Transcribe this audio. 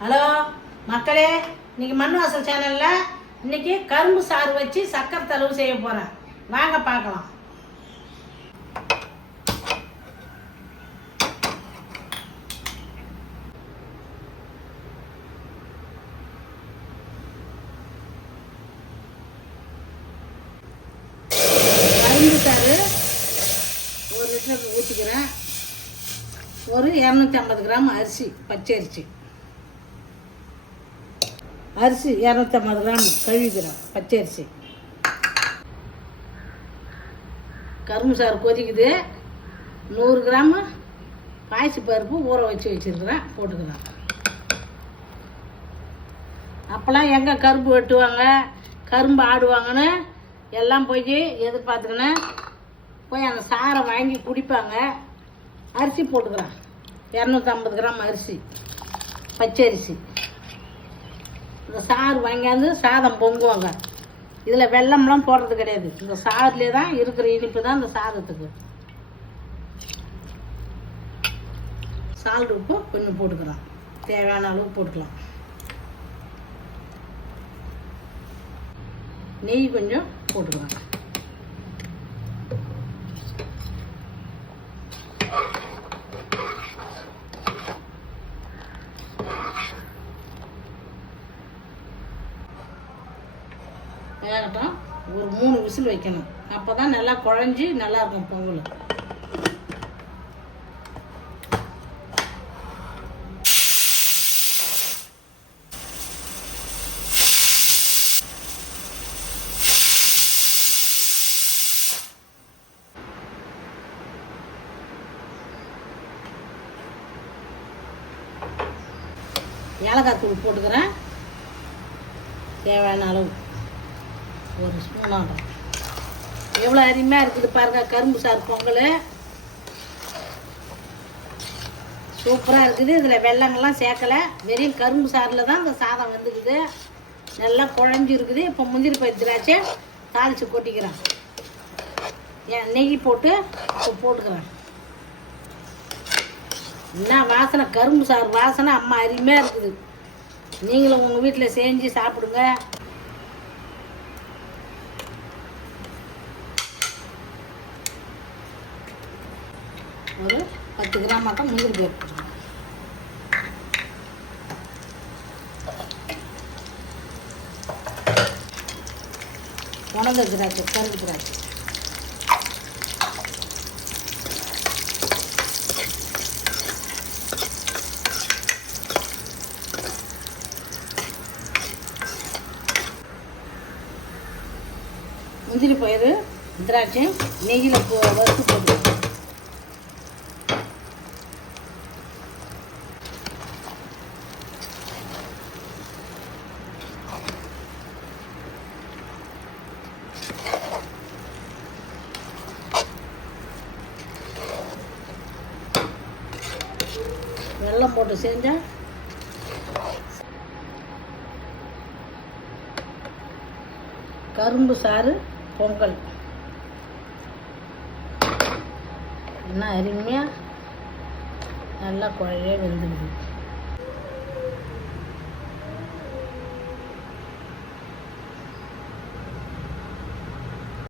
Hello மக்களே இன்னைக்கு மண் வாசல் சேனலில் இன்னைக்கு கரும்பு சாறு வச்சு சக்கரை தழுவு செய்ய போகிறேன் வாங்க பார்க்கலாம். கரும்பு சாறு ஒரு லிட்டர் ஊற்றிக்கிறேன் ஒரு இரநூத்தி ஐம்பது கிராம் அரிசி பச்சை அரிசி இரநூத்தம்பது கிராம் கழுவிக்கிறோம் பச்சை அரிசி. கரும்பு சாறு கொதிக்குது. நூறு கிராம் பாய்ச்சி பருப்பு ஊற வச்சு வச்சுருக்குறேன் போட்டுக்கிறேன். அப்போல்லாம் எங்கே கரும்பு வெட்டுவாங்க? கரும்பு ஆடுவாங்கன்னு எல்லாம் போய் எதிர்பார்த்துக்கின்னு போய் அந்த சாரை வாங்கி குடிப்பாங்க. அரிசி போட்டுக்கிறேன். இரநூத்தம்பது கிராம் அரிசி பச்சரிசி இந்த சாறு வாங்கியாந்து சாதம் பொங்குவாங்க. இதில் வெல்லம்லாம் போடுறது கிடையாது. இந்த சாறுலேயே தான் இருக்கிற இனிப்பு தான் இந்த சாதத்துக்கு. சால்ட் உப்பு கொஞ்சம் போட்டுக்கலாம். தேவையான அளவு போட்டுக்கலாம். நெய் கொஞ்சம் போட்டுக்கலாம். வேகட்டும் ஒரு மூணு விசில் வைக்கணும். அப்போ தான் நல்லா குழஞ்சி நல்லாயிருக்கும் பொங்கல். ஏலக்காய் தூள் போட்டுக்கிறேன். தேவையான அளவு. ஒரு ஸ்பூன் ஆகும் எவ்வளோ அருமையாக இருக்குது பாருங்கள் கரும்பு சாறு பொங்கல். சூப்பராக இருக்குது. இதில் வெள்ளங்கள்லாம் சேர்க்கலை. வெறும் கரும்பு சாறில் தான் இந்த சாதம் வந்துக்குது. நல்லா குழஞ்சி இருக்குது. இப்போ முந்திரி பருப்பு திராட்சை தாளித்து கொட்டிக்கிறேன். ஏன் நெய் போட்டு இப்போ போட்டுக்கிறேன். என்ன வாசனை? கரும்பு சாறு வாசனை. அம்மா அருமையாக இருக்குது. நீங்களும் உங்கள் வீட்டில் செஞ்சு சாப்பிடுங்க. ஒரு பத்து கிராம் மட்டும் முந்திரி பருப்பு உணர்ந்த திராட்சை கருப்பு திராட்சை. முந்திரி பயிறு திராட்சை நெய்யில் போ வறுத்து போட்டுக்கலாம் வெள்ளம் போட்டு செஞ்சால் கரும்பு சாறு பொங்கல். என்ன அருமையாக நல்லா குழைய வெந்துடுது.